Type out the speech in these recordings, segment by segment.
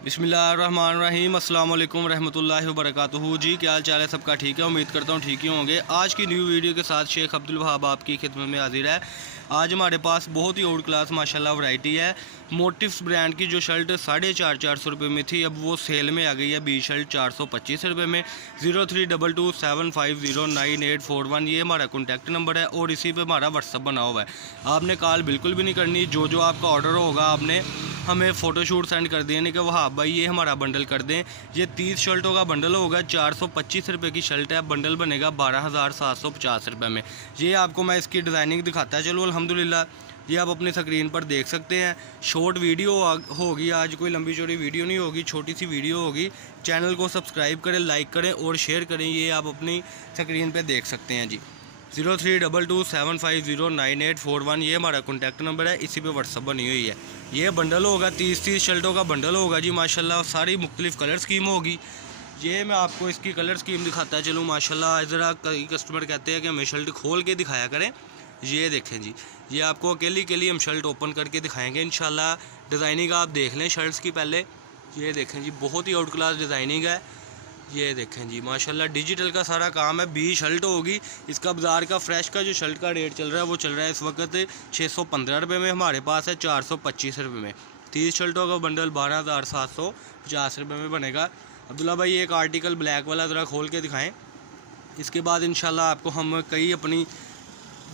बिस्मिल्लाहिर्रहमानिर्रहीम अस्सलाम वालेकुम रहमतुल्लाहि व बरकातुहू। जी क्या हाल चाल है सबका? ठीक है, उम्मीद करता हूँ ठीक ही होंगे। आज की न्यू वीडियो के साथ शेख अब्दुल वहाब आपकी खिदमत में हाजिर है। आज हमारे पास बहुत ही आउट क्लास माशाल्लाह वैरायटी है। मोटिव्स ब्रांड की जो शर्ट 450 रुपये में थी, अब वो सेल में आ गई है। बी शर्ट 425 रुपये में। 032275098841 ये हमारा कॉन्टैक्ट नंबर है और इसी पे हमारा व्हाट्सअप बना हुआ है। आपने कॉल बिल्कुल भी नहीं करनी। जो जो आपका ऑर्डर होगा आपने हमें फ़ोटोशूट सेंड कर दिए नहीं कि वहाब भाई ये हमारा बंडल कर दें। ये 30 शर्टों का बंडल होगा। 425 रुपये की शर्ट है। बंडल बनेगा 12,750 रुपये में। ये आपको मैं इसकी डिज़ाइनिंग दिखाता चलूँ। अल्हम्दुलिल्लाह ये आप अपनी स्क्रीन पर देख सकते हैं। शॉर्ट वीडियो होगी आज, कोई लंबी चौड़ी वीडियो नहीं होगी, छोटी सी वीडियो होगी। चैनल को सब्सक्राइब करें, लाइक करें और शेयर करें। ये आप अपनी स्क्रीन पर देख सकते हैं जी। 032275098841 ये हमारा कॉन्टैक्ट नंबर है, इसी पे व्हाट्सअप बनी हुई है। ये बंडल होगा 30 शर्टों का बंडल होगा जी माशाल्लाह। सारी मुख्तलिफ़ कलर स्कीम होगी। ये मैं आपको इसकी कलर स्कीम दिखाता चलूँ माशाल्लाह। ज़रा कई कस्टमर कहते हैं कि हमें शर्ट खोल के दिखाया करें। ये देखें जी, ये आपको अकेली हम शर्ट ओपन करके दिखाएँगे इंशाल्लाह। डिज़ाइनिंग आप देख लें शर्ट्स की पहले। ये देखें जी, बहुत ही आउट क्लास डिज़ाइनिंग है। ये देखें जी माशाल्लाह, डिजिटल का सारा काम है। 20 शर्ट होगी। इसका बाज़ार का फ्रेश का जो शर्ट का रेट चल रहा है वो चल रहा है इस वक्त 615 रुपये में। हमारे पास है 425 रुपये में। 30 शर्टों का बंडल 12,750 रुपये में बनेगा। अब्दुल्ला भाई एक आर्टिकल ब्लैक वाला ज़रा खोल के दिखाएँ। इसके बाद इंशाल्लाह आपको हम कई अपनी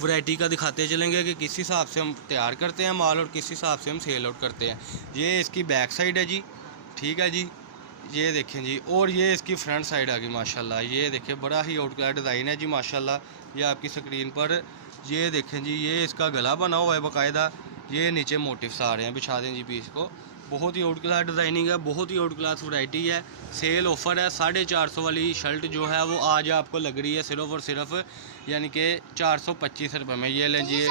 वैरायटी का दिखाते चलेंगे कि किस हिसाब से हम तैयार करते हैं माल और किस हिसाब से हम सेल आउट करते हैं। ये इसकी बैक साइड है जी, ठीक है जी। ये देखें जी, और ये इसकी फ्रंट साइड आ गई माशाल्लाह। ये देखें, बड़ा ही आउट क्लास डिज़ाइन है जी माशाल्लाह। ये आपकी स्क्रीन पर ये देखें जी, ये इसका गला बना हुआ है बाकायदा। ये नीचे मोटिव्स आ रहे हैं, बिछा दें जी पीस को। बहुत ही आउट क्लास डिज़ाइनिंग है, बहुत ही आउट क्लास वैरायटी है। सेल ऑफ़र है। 450 वाली शर्ट जो है वो आज आपको लग रही है सिर्फ़ और सिर्फ यानी कि 425 रुपये में। ये लें जी,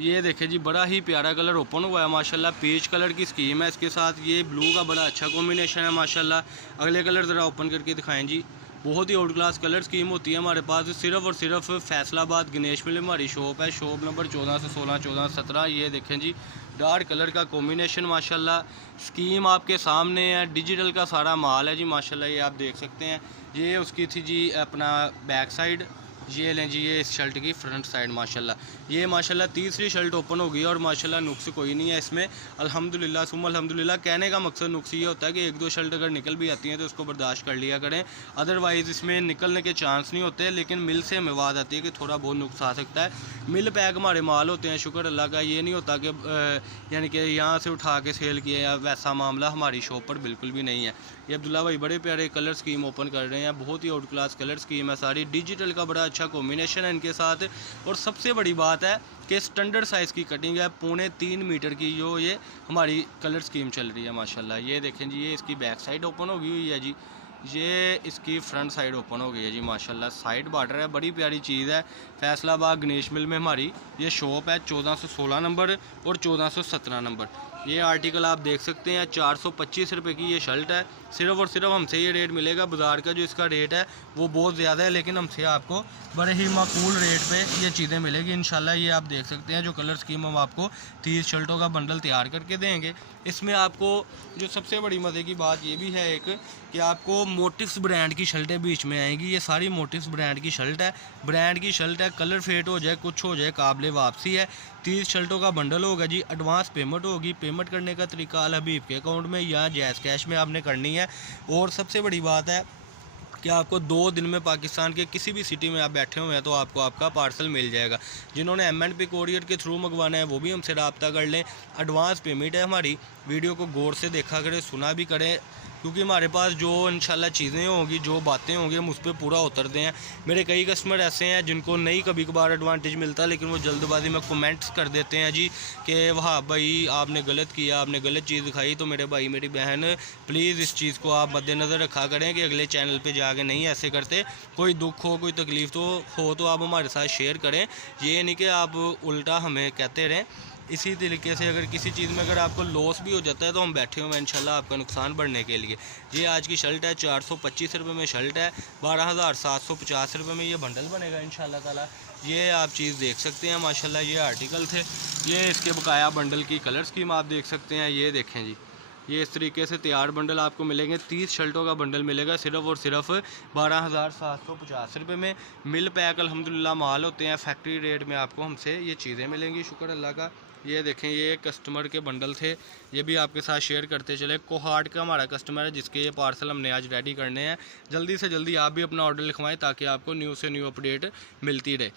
ये देखें जी, बड़ा ही प्यारा कलर ओपन हुआ है माशाल्लाह। पीच कलर की स्कीम है इसके साथ। ये ब्लू का बड़ा अच्छा कॉम्बिनेशन है माशाल्लाह। अगले कलर ज़रा ओपन करके दिखाएं जी। बहुत ही आउट क्लास कलर स्कीम होती है हमारे पास। सिर्फ़ और सिर्फ फैसलाबाद गणेश मिल हमारी शॉप है। शॉप नंबर 14 से 16, 14, 17। ये देखें जी, डार्क कलर का कॉम्बिनेशन माशाल्लाह। स्कीम आपके सामने है। डिजिटल का सारा माल है जी माशाल्लाह। ये आप देख सकते हैं। ये उसकी थी जी अपना बैक साइड। ये लें जी, ये इस शर्ट की फ्रंट साइड माशाल्लाह। ये माशाल्लाह तीसरी शर्ट ओपन होगी और माशाल्लाह नुक्स कोई नहीं है इसमें। अल्हम्दुलिल्लाह सुम्मा अल्हम्दुलिल्लाह। कहने का मकसद नुक्स ये होता है कि एक दो शर्ट अगर निकल भी आती हैं तो उसको बर्दाश्त कर लिया करें। अदरवाइज़ इसमें निकलने के चांस नहीं होते। लेकिन मिल से हमें आवाज़ आती है कि थोड़ा बहुत नुक्स आ सकता है। मिल पैक हमारे माल होते हैं, शुक्र अल्लाह का। ये नहीं होता कि यानी कि यहाँ से उठा के सेल किया या वैसा मामला हमारी शॉप पर बिल्कुल भी नहीं है। ये अब्दुल्ला भाई बड़े प्यारे कलर स्कीम ओपन कर रहे हैं। बहुत ही आउट क्लास कलर स्कीम है सारी। डिजिटल का बड़ा अच्छा कॉम्बिनेशन है इनके साथ। और सबसे बड़ी बात है कि स्टैंडर्ड साइज़ की कटिंग है। 3.25 मीटर की जो ये हमारी कलर स्कीम चल रही है माशाल्लाह। ये देखें जी, ये इसकी बैक साइड ओपन होगी हुई है जी। ये इसकी फ्रंट साइड ओपन हो गई है जी माशाल्लाह। साइड बॉर्डर है, बड़ी प्यारी चीज़ है। फैसलाबाद गणेश मिल में हमारी ये शॉप है। 1416 नंबर और 1417 नंबर। ये आर्टिकल आप देख सकते हैं। 425 रुपये की ये शर्ट है। सिर्फ़ और सिर्फ हमसे ये रेट मिलेगा। बाज़ार का जो इसका रेट है वो बहुत ज़्यादा है, लेकिन हमसे आपको बड़े ही माकूल रेट पे ये चीज़ें मिलेगी इंशाल्लाह। ये आप देख सकते हैं जो कलर स्कीम हम आपको 30 शर्टों का बंडल तैयार करके देंगे। इसमें आपको जो सबसे बड़ी मज़े की बात ये भी है एक कि आपको मोटिव्स ब्रांड की शर्टें बीच में आएंगी। ये सारी मोटिव्स ब्रांड की शर्ट है। ब्रांड की शर्ट है। कलर फेड हो जाए, कुछ हो जाए, काबिल वापसी है। 30 शर्टों का बंडल होगा जी। एडवांस पेमेंट होगी। पेमेंट करने का तरीका अल हबीब के अकाउंट में या जैज़ कैश में आपने करनी है। और सबसे बड़ी बात है कि आपको 2 दिन में पाकिस्तान के किसी भी सिटी में आप बैठे हुए हैं तो आपको आपका पार्सल मिल जाएगा। जिन्होंने M&P कोरियर के थ्रू मंगवाना है वो भी हमसे रब्ता कर लें। एडवांस पेमेंट है हमारी। वीडियो को गौर से देखा करें, सुना भी करें, क्योंकि हमारे पास जो इंशाल्लाह चीज़ें होंगी, जो बातें होंगी, हम उस पर पूरा उतरते हैं। मेरे कई कस्टमर ऐसे हैं जिनको नहीं कभी कभार एडवांटेज मिलता, लेकिन वो जल्दबाजी में कमेंट्स कर देते हैं जी कि वहाँ भाई आपने गलत किया, आपने गलत चीज़ दिखाई। तो मेरे भाई मेरी बहन, प्लीज़ इस चीज़ को आप मद्देनज़र रखा करें कि अगले चैनल पर जाके नहीं ऐसे करते। कोई दुख हो, कोई तकलीफ़ तो आप हमारे साथ शेयर करें। ये नहीं कि आप उल्टा हमें कहते रहें। इसी तरीके से अगर किसी चीज़ में अगर आपको लॉस भी हो जाता है तो हम बैठे हुए हैं इंशाल्लाह आपका नुकसान बढ़ने के लिए। ये आज की शर्ट है। 425 रुपये में शर्ट है। 12,750 रुपये में ये बंडल बनेगा इंशाल्लाह ताला। ये आप चीज़ देख सकते हैं माशाल्लाह। ये आर्टिकल थे। ये इसके बकाया बंडल की कलर स्कीम आप देख सकते हैं। ये देखें जी, ये इस तरीके से तैयार बंडल आपको मिलेंगे। 30 शर्टों का बंडल मिलेगा सिर्फ़ और सिर्फ 12,750 रुपये में। मिल पैक अल्हम्दुलिल्लाह माल होते हैं, फैक्ट्री रेट में आपको हमसे ये चीज़ें मिलेंगी, शुक्र अल्लाह का। ये देखें, ये कस्टमर के बंडल थे, ये भी आपके साथ शेयर करते चले। कोहाट का हमारा कस्टमर है जिसके ये पार्सल हमने आज रेडी करने हैं। जल्दी से जल्दी आप भी अपना ऑर्डर लिखवाएं ताकि आपको न्यू से न्यू अपडेट मिलती रहे।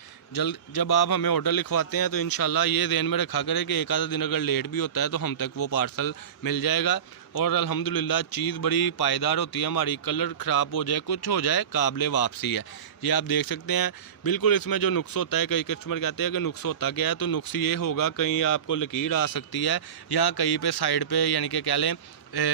जब आप हमें ऑर्डर लिखवाते हैं तो इंशाल्लाह ये ध्यान में रखा करें कि एक आधा दिन अगर लेट भी होता है तो हम तक वो पार्सल मिल जाएगा। और अल्हम्दुलिल्लाह चीज़ बड़ी पायदार होती है हमारी, कलर ख़राब हो जाए कुछ हो जाए काबिल वापसी है। ये आप देख सकते हैं। बिल्कुल इसमें जो नुक्स होता है, कई कस्टमर कहते हैं कि नुक्स होता क्या है, तो नुक्स ये होगा कहीं आपको लकीर आ सकती है या कहीं पे साइड पे यानी कि कह लें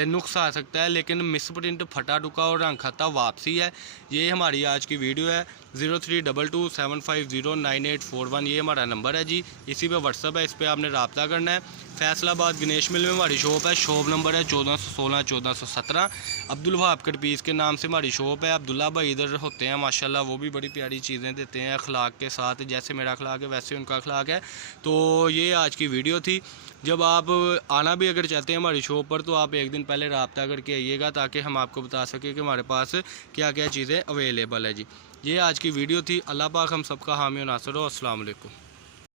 नुक्स आ सकता है, लेकिन मिस प्रिंट फटा टुका और रंग खाता वापसी है। ये हमारी आज की वीडियो है। 032275098841 ये हमारा नंबर है जी, इसी पे व्हाट्सअप है, इस पर आपने रब्ता करना है। फैसलाबाद गणेश मिल में हमारी शॉप है, शॉप नंबर है 1416 1417। अब्दुल वहाब कट पीस के नाम से हमारी शॉप है। अब्दुल्ला भाई इधर होते हैं माशाल्लाह, वो भी बड़ी प्यारी चीज़ें देते हैं अखलाक के साथ, जैसे मेरा अखलाक है वैसे उनका अखलाक है। तो ये आज की वीडियो थी। जब आप आना भी अगर चाहते हैं हमारी शॉप पर तो आप एक दिन पहले रब्ता करके आइएगा ताकि हम आपको बता सकें कि हमारे पास क्या क्या चीज़ें अवेलेबल है जी। ये आज की वीडियो थी। अल्लाह पाक हम सबका हामी और नासिर हो। अस्सलाम वालेकुम।